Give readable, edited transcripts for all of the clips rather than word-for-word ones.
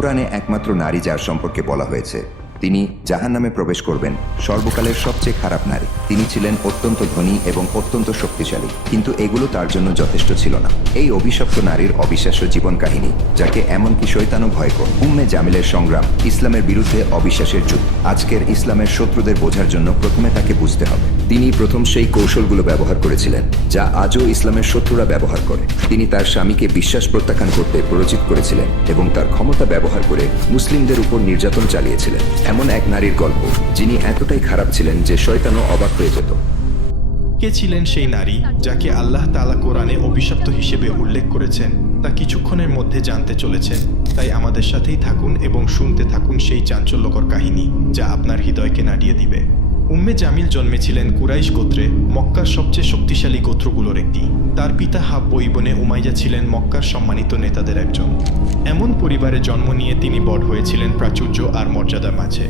কুরআনে একমাত্র নারী যার সম্পর্কে বলা হয়েছে তিনি জাহান্নামে প্রবেশ করবেন, সর্বকালের সবচেয়ে খারাপ নারী। তিনি ছিলেন অত্যন্ত ধনী এবং অত্যন্ত শক্তিশালী, কিন্তু এগুলো তার জন্য যথেষ্ট ছিল না। এই অভিশপ্ত নারীর অবিশ্বাস্য জীবন কাহিনী, যাকে এমনকি শয়তানও ভয় করে। উম্মে জামিলের সংগ্রাম, ইসলামের বিরুদ্ধে অবিশ্বাসের যুদ্ধ। আজকের ইসলামের শত্রুদের বোঝার জন্য প্রথমে তাকে বুঝতে হবে। তিনি প্রথম সেই কৌশলগুলো ব্যবহার করেছিলেন যা আজও ইসলামের শত্রুরা ব্যবহার করে। তিনি তার স্বামীকে বিশ্বাস প্রত্যাখ্যান করতে প্ররোচিত করেছিলেন এবং তার ক্ষমতা ব্যবহার করে মুসলিমদের উপর নির্যাতন চালিয়েছিলেন। এমন এক নারীর গল্প যিনি এতটাই খারাপ ছিলেন যে শয়তানও অবাক হয়ে যেত। কে ছিলেন সেই নারী যাকে আল্লাহ তাআলা কোরআনে অভিশপ্ত হিসেবে উল্লেখ করেছেন তা কিছুক্ষণের মধ্যে জানতে চলেছেন। তাই আমাদের সাথেই থাকুন এবং শুনতে থাকুন সেই চাঞ্চল্যকর কাহিনী যা আপনার হৃদয়কে নাড়িয়ে দিবে। উম্মে জামিল জন্মেছিলেন কুরাইশ গোত্রে, মক্কার সবচেয়ে শক্তিশালী গোত্রগুলোর একটি। তার পিতা হাব্ব ইবনে উমাইয়া ছিলেন মক্কার সম্মানিত নেতাদের একজন। এমন পরিবারে জন্ম নিয়ে তিনি বড় হয়েছিলেন প্রাচুর্য আর মর্যাদার মাঝে।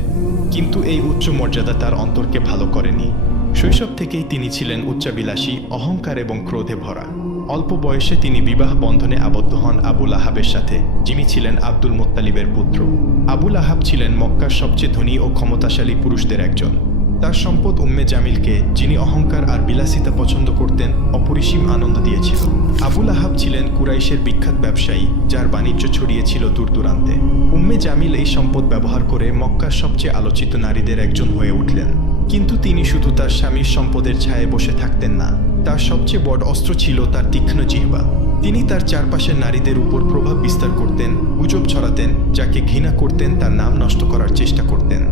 কিন্তু এই উচ্চ মর্যাদা তার অন্তরকে ভালো করেনি। শৈশব থেকেই তিনি ছিলেন উচ্চাবিলাসী, অহংকার এবং ক্রোধে ভরা। অল্প বয়সে তিনি বিবাহ বন্ধনে আবদ্ধ হন আবুল আহাবের সাথে, যিনি ছিলেন আব্দুল মুত্তালিবের পুত্র। আবুল আহাব ছিলেন মক্কার সবচেয়ে ধনী ও ক্ষমতাশালী পুরুষদের একজন। তার সম্পদ উম্মে জামিলকে, যিনি অহংকার আর বিলাসিতা পছন্দ করতেন, অপরিসীম আনন্দ দিয়েছিল। আবুল আহাব ছিলেন কুরাইশের বিখ্যাত ব্যবসায়ী, যার বাণিজ্য ছড়িয়েছিল দূর দূরান্তে। উম্মে জামিল এই সম্পদ ব্যবহার করে মক্কার সবচেয়ে আলোচিত নারীদের একজন হয়ে উঠলেন। কিন্তু তিনি শুধু তার স্বামীর সম্পদের ছায়ায় বসে থাকতেন না। তার সবচেয়ে বড় অস্ত্র ছিল তার তীক্ষ্ণ জিহ্বা। তিনি তার চারপাশের নারীদের উপর প্রভাব বিস্তার করতেন, গুজব ছড়াতেন, যাকে ঘৃণা করতেন তার নাম নষ্ট করার চেষ্টা করতেন।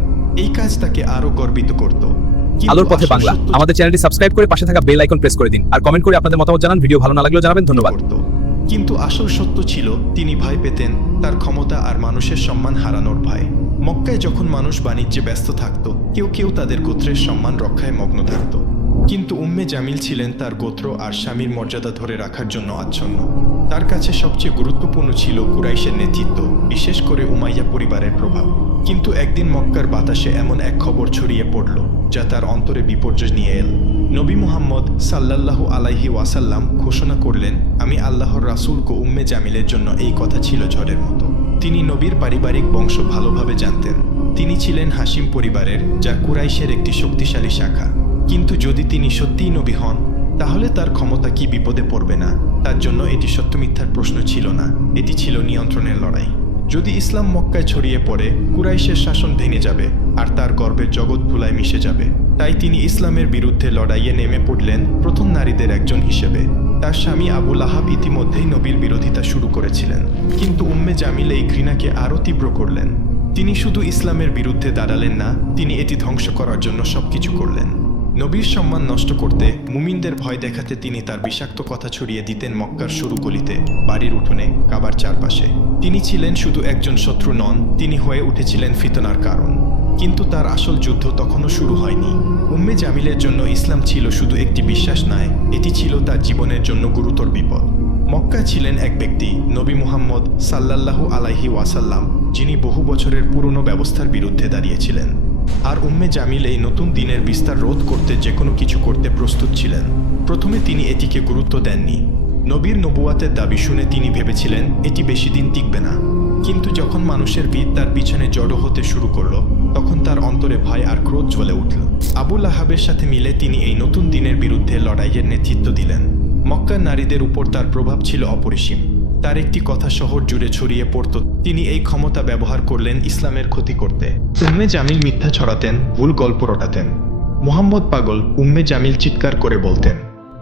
এই কাজ তাকে আরো গর্বিত করত। আলোর পথে বাংলা আমাদের চ্যানেলটি সাবস্ক্রাইব করে পাশে থাকা বেল আইকন প্রেস করে দিন আর কমেন্ট করে আপনাদের মতামত জানান। ভিডিও ভালো না লাগলেও জানাবেন। ধন্যবাদ। কিন্তু আসল সত্য ছিল তিনি ভয় পেতেন তার ক্ষমতা আর মানুষের সম্মান হারানোর ভয়। মক্কায় যখন মানুষ বাণিজ্যে ব্যস্ত থাকত, কেউ কেউ তাদের গোত্রের সম্মান রক্ষায় মগ্ন থাকত। কিন্তু উম্মে জামিল ছিলেন তার গোত্র আর স্বামীর মর্যাদা ধরে রাখার জন্য আচ্ছন্ন। তার কাছে সবচেয়ে গুরুত্বপূর্ণ ছিল কুরাইশের নেতৃত্ব, বিশেষ করে উমাইয়া পরিবারের প্রভাব। কিন্তু একদিন মক্কার বাতাসে এমন এক খবর ছড়িয়ে পড়ল যা তার অন্তরে বিপর্যয় নিয়ে এল। নবী মুহাম্মদ সাল্লাল্লাহু আলাইহি ওয়াসাল্লাম ঘোষণা করলেন, আমি আল্লাহর রাসূল। উম্মে জামিলের জন্য এই কথা ছিল ঝড়ের মতো। তিনি নবীর পারিবারিক বংশ ভালোভাবে জানতেন। তিনি ছিলেন হাশিম পরিবারের, যা কুরাইশের একটি শক্তিশালী শাখা। কিন্তু যদি তিনি সত্যিই নবী হন, তাহলে তার ক্ষমতা কি বিপদে পড়বে না? তার জন্য এটি সত্য মিথ্যার প্রশ্ন ছিল না, এটি ছিল নিয়ন্ত্রণের লড়াই। যদি ইসলাম মক্কায় ছড়িয়ে পড়ে, কুরাইশের শাসন ভেঙে যাবে আর তার গর্বের জগৎ ধুলায় মিশে যাবে। তাই তিনি ইসলামের বিরুদ্ধে লড়াইয়ে নেমে পড়লেন প্রথম নারীদের একজন হিসেবে। তার স্বামী আবুল আহাব ইতিমধ্যেই নবীর বিরোধিতা শুরু করেছিলেন, কিন্তু উম্মে জামিল এই ঘৃণাকে আরও তীব্র করলেন। তিনি শুধু ইসলামের বিরুদ্ধে দাঁড়ালেন না, তিনি এটি ধ্বংস করার জন্য সবকিছু করলেন। নবীর সম্মান নষ্ট করতে, মুমিনদের ভয় দেখাতে তিনি তার বিষাক্ত কথা ছড়িয়ে দিতেন মক্কার সরু গলিতে, বাড়ির উঠোনে, কাবার চারপাশে। তিনি ছিলেন শুধু একজন শত্রু নন, তিনি হয়ে উঠেছিলেন ফিতনার কারণ। কিন্তু তার আসল যুদ্ধ তখনও শুরু হয়নি। উম্মে জামিলের জন্য ইসলাম ছিল শুধু একটি বিশ্বাস নয়, এটি ছিল তার জীবনের জন্য গুরুতর বিপদ। মক্কায় ছিলেন এক ব্যক্তি, নবী মুহাম্মদ সাল্লাল্লাহু আলাইহি ওয়াসাল্লাম, যিনি বহু বছরের পুরনো ব্যবস্থার বিরুদ্ধে দাঁড়িয়েছিলেন। আর উম্মে জামিল এই নতুন দিনের বিস্তার রোধ করতে যে কোনো কিছু করতে প্রস্তুত ছিলেন। প্রথমে তিনি এটিকে গুরুত্ব দেননি। নবীর নবুয়াতের দাবি শুনে তিনি ভেবেছিলেন এটি বেশি দিন টিকবে না। কিন্তু যখন মানুষের ভিড় তার পিছনে জড়ো হতে শুরু করলো, তখন তার অন্তরে ভয় আর ক্রোধ জ্বলে উঠল। আবুল আহাবের সাথে মিলে তিনি এই নতুন দিনের বিরুদ্ধে লড়াইয়ের নেতৃত্ব দিলেন। মক্কার নারীদের উপর তার প্রভাব ছিল অপরিসীম। তার একটি কথা শহর জুড়ে ছড়িয়ে পড়ত। তিনি এই ক্ষমতা ব্যবহার করলেন ইসলামের ক্ষতি করতে। উম্মে জামিল মিথ্যা ছড়াতেন, ভুল গল্প রটাতেন। মুহাম্মদ পাগল, উম্মে জামিল চিৎকার করে বলতেন।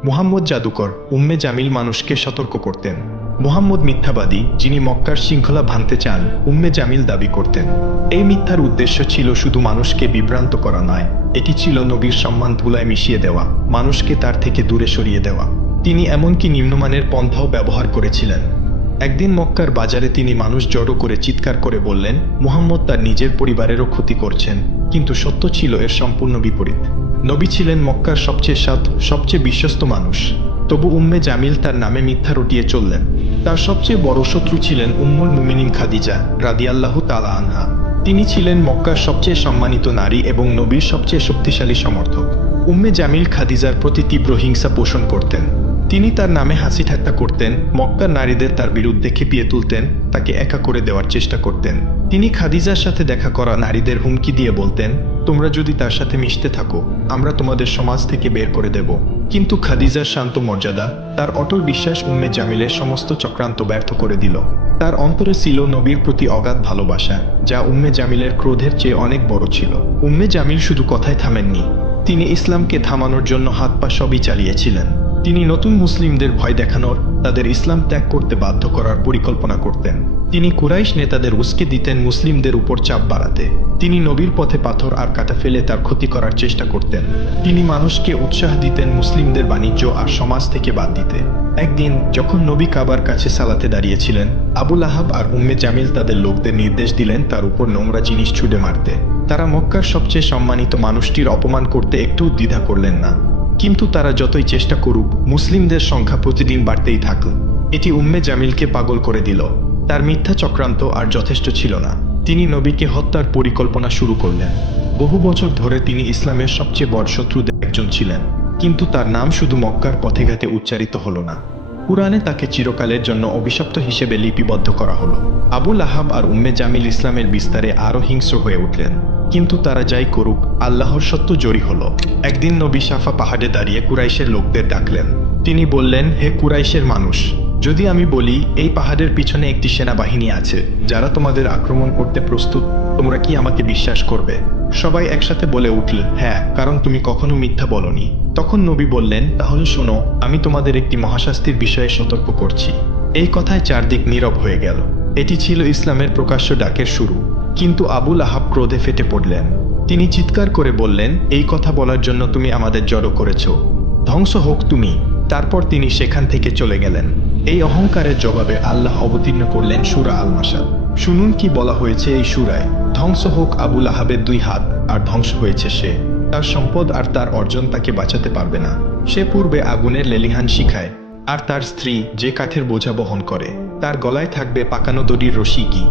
মুহাম্মদ জাদুকর, উম্মে জামিল মানুষকে সতর্ক করতেন। মুহাম্মদ মিথ্যাবাদী, যিনি মক্কার শৃঙ্খলা ভাঙতে চান, উম্মে জামিল দাবি করতেন। এই মিথ্যার উদ্দেশ্য ছিল শুধু মানুষকে বিভ্রান্ত করা নয়, এটি ছিল নবীর সম্মান ধুলায় মিশিয়ে দেওয়া, মানুষকে তার থেকে দূরে সরিয়ে দেওয়া। তিনি এমনকি নিম্নমানের পন্থাও ব্যবহার করেছিলেন। একদিন মক্কার বাজারে তিনি মানুষ জড়ো করে চিৎকার করে বললেন, মুহাম্মদ তার নিজের পরিবারেরও ক্ষতি করছেন। কিন্তু সত্য ছিল এর সম্পূর্ণ বিপরীত। নবী ছিলেন মক্কার সবচেয়ে সৎ, সবচেয়ে বিশ্বস্ত মানুষ। তবু উম্মে জামিল তার নামে মিথ্যা রটিয়ে চললেন। তার সবচেয়ে বড় শত্রু ছিলেন উম্মুল মুমিনিন খাদিজা রাদিয়াল্লাহু তাআলা আনহা। তিনি ছিলেন মক্কার সবচেয়ে সম্মানিত নারী এবং নবীর সবচেয়ে শক্তিশালী সমর্থক। উম্মে জামিল খাদিজার প্রতি তীব্র হিংসা পোষণ করতেন। তিনি তার নামে হাসি ঠাট্টা করতেন, মক্কার নারীদের তার বিরুদ্ধে খেপিয়ে তুলতেন, তাকে একা করে দেওয়ার চেষ্টা করতেন। তিনি খাদিজার সাথে দেখা করা নারীদের হুমকি দিয়ে বলতেন, তোমরা যদি তার সাথে মিশতে থাকো আমরা তোমাদের সমাজ থেকে বের করে দেব। কিন্তু খাদিজার শান্ত মর্যাদা, তার অটল বিশ্বাস উম্মে জামিলের সমস্ত চক্রান্ত ব্যর্থ করে দিল। তার অন্তরে ছিল নবীর প্রতি অগাধ ভালোবাসা, যা উম্মে জামিলের ক্রোধের চেয়ে অনেক বড় ছিল। উম্মে জামিল শুধু কথায় থামেননি, তিনি ইসলামকে থামানোর জন্য হাত পা সবই চালিয়েছিলেন। তিনি নতুন মুসলিমদের ভয় দেখানোর, তাদের ইসলাম ত্যাগ করতে বাধ্য করার পরিকল্পনা করতেন। তিনি কুরাইশ নেতাদের উস্কে দিতেন মুসলিমদের উপর চাপ বাড়াতে। তিনি নবীর পথে পাথর আর কাঁটা ফেলে তার ক্ষতি করার চেষ্টা করতেন। তিনি মানুষকে উৎসাহ দিতেন মুসলিমদের বাণিজ্য আর সমাজ থেকে বাদ দিতে। একদিন যখন নবী কাবার কাছে সালাতে দাঁড়িয়েছিলেন, আবু লাহাব আর উম্মে জামিল তাদের লোকদের নির্দেশ দিলেন তার উপর নোংরা জিনিস ছুঁড়ে মারতে। তারা মক্কার সবচেয়ে সম্মানিত মানুষটির অপমান করতে একটু দ্বিধা করলেন না। কিন্তু তারা যতই চেষ্টা করুক, মুসলিমদের সংখ্যা প্রতিদিন বাড়তেই থাকল। এটি উম্মে জামিলকে পাগল করে দিল। তার মিথ্যা চক্রান্ত আর যথেষ্ট ছিল না, তিনি নবীকে হত্যার পরিকল্পনা শুরু করলেন। বহু বছর ধরে তিনি ইসলামের সবচেয়ে বড় শত্রুদের একজন ছিলেন, কিন্তু তার নাম শুধু মক্কার পথে ঘাটে উচ্চারিত হলো না, কুরআনে তাকে চিরকালের জন্য অভিশপ্ত হিসেবে লিপিবদ্ধ করা হলো। আবু লাহাব আর উম্মে জামিল ইসলামের বিস্তারে আরও হিংস্র হয়ে উঠলেন, কিন্তু তারা যাই করুক, আল্লাহর সত্য জয়ী হলো। একদিন নবী সাফা পাহাড়ে দাঁড়িয়ে কুরাইশের লোকদের ডাকলেন। তিনি বললেন, হে কুরাইশের মানুষ, যদি আমি বলি এই পাহাড়ের পিছনে একটি সেনাবাহিনী আছে যারা তোমাদের আক্রমণ করতে প্রস্তুত, তোমরা কি আমাকে বিশ্বাস করবে? সবাই একসাথে বলে উঠল, হ্যাঁ, কারণ তুমি কখনো মিথ্যা বলনি। তখন নবী বললেন, তাহলে শোনো, আমি তোমাদের একটি মহাশাস্তির বিষয়ে সতর্ক করছি। এই কথায় চারদিক নীরব হয়ে গেল। এটি ছিল ইসলামের প্রকাশ্য ডাকের শুরু। কিন্তু আবু লাহাব ক্রোধে ফেটে পড়লেন। তিনি চিৎকার করে বললেন, এই কথা বলার জন্য তুমি আমাদের জড়ো করেছ, ধ্বংস হোক তুমি। তারপর তিনি সেখান থেকে চলে গেলেন। এই অহংকারের জবাবে আল্লাহ অবতীর্ণ করলেন সূরা আল মাসাদ। শুনুন কি বলা হয়েছে এই সূরায়। ধ্বংস হোক আবু লাহাবের 2 হাত, আর ধ্বংস হয়েছে সে। তার সম্পদ আর তার অর্জন তাকে বাঁচাতে পারবে না। সে পূর্বে আগুনের লেলিহান শিখায়, আর তার স্ত্রী যে কাঠের বোঝা বহন করে, তার গলায় থাকবে পাকানো দড়ির রশি। কি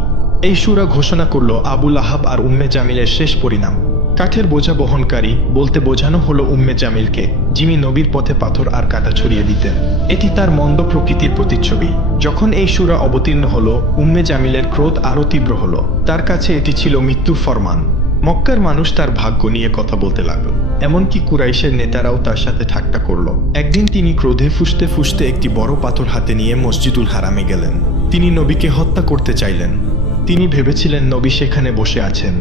এই সূরা ঘোষণা করল আবু লাহাব আর উম্মে জামিলের শেষ পরিণাম। কাঠের বোঝা বহনকারী বলতে বোঝানো হলো উম্মে জামিলকে, যিনি নবীর পথে পাথর আর কাঁটা ছড়িয়ে দিতেন। এটি তার মন্দ প্রকৃতির প্রতিচ্ছবি। যখন এই সূরা অবতীর্ণ হলো, উম্মে জামিলের ক্রোধ আরও তীব্র হলো। তার কাছে এটি ছিল মৃত্যুর ফরমান। মক্কার মানুষ তার ভাগ্য নিয়ে কথা বলতে লাগলো, এমনকি কুরাইশের নেতারাও তার সাথে ঠাট্টা করলো। একদিন তিনি ক্রোধে ফুঁসতে ফুঁসতে একটি বড় পাথর হাতে নিয়ে মসজিদুল হারামে গেলেন। তিনি নবীকে হত্যা করতে চাইলেন। তিনি ভেবেছিলেন নবী সেখানে বসে আছেন।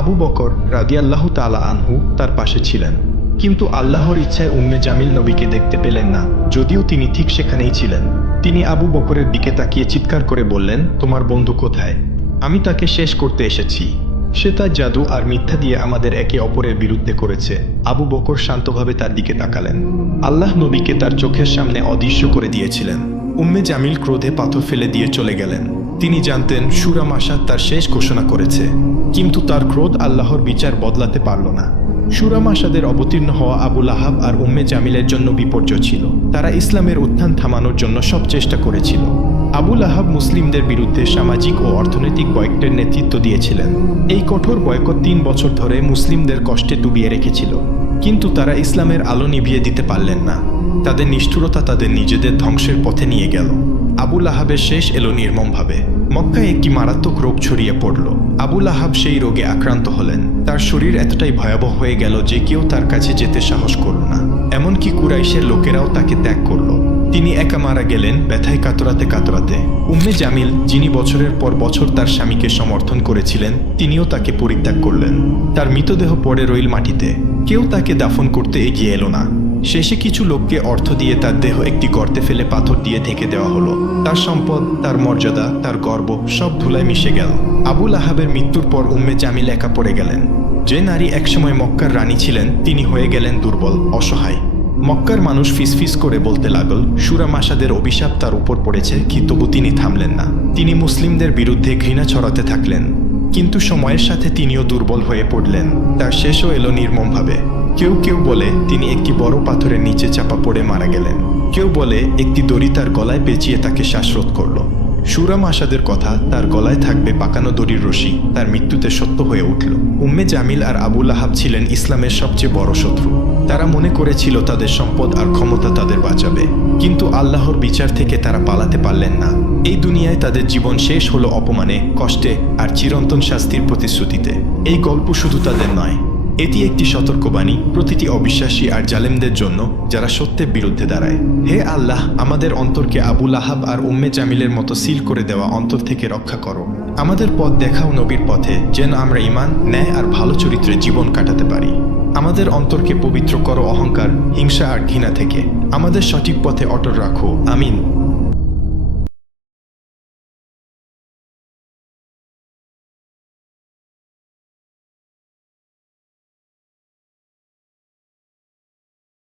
আবু বকর রাদিয়াল্লাহু তাআলা আনহু তার পাশে ছিলেন। কিন্তু আল্লাহর ইচ্ছায় উম্মে জামিল নবীকে দেখতে পেলেন না, যদিও তিনি ঠিক সেখানেই ছিলেন। তিনি আবু বকরের দিকে তাকিয়ে চিৎকার করে বললেন, তোমার বন্ধু কোথায়? আমি তাকে শেষ করতে এসেছি। সে তার জাদু আর মিথ্যা দিয়ে আমাদের একে অপরের বিরুদ্ধে করেছে। আবু বকর শান্তভাবে তার দিকে তাকালেন। আল্লাহ নবীকে তার চোখের সামনে অদৃশ্য করে দিয়েছিলেন। উম্মে জামিল ক্রোধে পাথর ফেলে দিয়ে চলে গেলেন। তিনি জানতেন সূরা মাসাদ তার শেষ ঘোষণা করেছে, কিন্তু তার ক্রোধ আল্লাহর বিচার বদলাতে পারল না। সূরা মাসাদের অবতীর্ণ হওয়া আবু লাহাব আর উম্মে জামিলের জন্য বিপর্যয় ছিল। তারা ইসলামের উত্থান থামানোর জন্য সব চেষ্টা করেছিল। আবু লাহাব মুসলিমদের বিরুদ্ধে সামাজিক ও অর্থনৈতিক বয়কটের নেতৃত্ব দিয়েছিলেন। এই কঠোর বয়কট 3 বছর ধরে মুসলিমদের কষ্টে ডুবিয়ে রেখেছিল, কিন্তু তারা ইসলামের আলো নিভিয়ে দিতে পারলেন না। তাদের নিষ্ঠুরতা তাদের নিজেদের ধ্বংসের পথে নিয়ে গেল। আবু লাহাবের শেষ এলো নির্মমভাবে। মক্কায় একটি মারাত্মক রোগ ছড়িয়ে পড়ল। আবু লাহাব সেই রোগে আক্রান্ত হলেন। তার শরীর এতটাই ভয়াবহ হয়ে গেল যে কেউ তার কাছে যেতে সাহস করল না। এমনকি কুরাইশের লোকেরাও তাকে ত্যাগ করল। তিনি একা মারা গেলেন, ব্যথায় কাতরাতে কাতরাতে। উম্মে জামিল, যিনি বছরের পর বছর তার স্বামীকে সমর্থন করেছিলেন, তিনিও তাকে পরিত্যাগ করলেন। তার মৃতদেহ পড়ে রইল মাটিতে। কেউ তাকে দাফন করতে এগিয়ে এলো না। শেষে কিছু লোককে অর্থ দিয়ে তার দেহ একটি গর্তে ফেলে পাথর দিয়ে ঢেকে দেওয়া হলো। তার সম্পদ, তার মর্যাদা, তার গর্ব সব ধুলায় মিশে গেল। আবু লাহাবের মৃত্যুর পর উম্মে জামিল একা পড়ে গেলেন। যে নারী একসময় মক্কার রানী ছিলেন, তিনি হয়ে গেলেন দুর্বল, অসহায়। মক্কার মানুষ ফিসফিস করে বলতে লাগল, সূরা মাসাদের অভিশাপ তার উপর পড়েছে, কি তবু তিনি থামলেন না। তিনি মুসলিমদের বিরুদ্ধে ঘৃণা ছড়াতে থাকলেন। কিন্তু সময়ের সাথে তিনিও দুর্বল হয়ে পড়লেন। তার শেষও এলো নির্মমভাবে। কেউ কেউ বলে তিনি একটি বড় পাথরের নিচে চাপা পড়ে মারা গেলেন। কেউ বলে একটি দড়ি তার গলায় পেঁচিয়ে তাকে শ্বাসরোধ করল। সুরা মাসাদের কথা তার গলায় থাকবে পাকানো দড়ির রশি তার মৃত্যুতে সত্য হয়ে উঠল। উম্মে জামিল আর আবু লাহাব ছিলেন ইসলামের সবচেয়ে বড় শত্রু। তারা মনে করেছিল তাদের সম্পদ আর ক্ষমতা তাদের বাঁচাবে, কিন্তু আল্লাহর বিচার থেকে তারা পালাতে পারলেন না। এই দুনিয়ায় তাদের জীবন শেষ হলো অপমানে, কষ্টে আর চিরন্তন শাস্তির প্রতিশ্রুতিতে। এই গল্প শুধু তাদের নয়, এটি একটি সতর্কবাণী প্রতিটি অবিশ্বাসী আর জালেমদের জন্য যারা সত্যের বিরুদ্ধে দাঁড়ায়। হে আল্লাহ, আমাদের অন্তরকে আবু লাহাব আর উম্মে জামিলের মতো সিল করে দেওয়া অন্তর থেকে রক্ষা করো। আমাদের পথ দেখাও নবীর পথে, যেন আমরা ঈমান, ন্যায় আর ভালো চরিত্রে জীবন কাটাতে পারি। আমাদের অন্তরকে পবিত্র করো অহংকার, হিংসা আর ঘৃণা থেকে। আমাদের সঠিক পথে অটল রাখো। আমিন।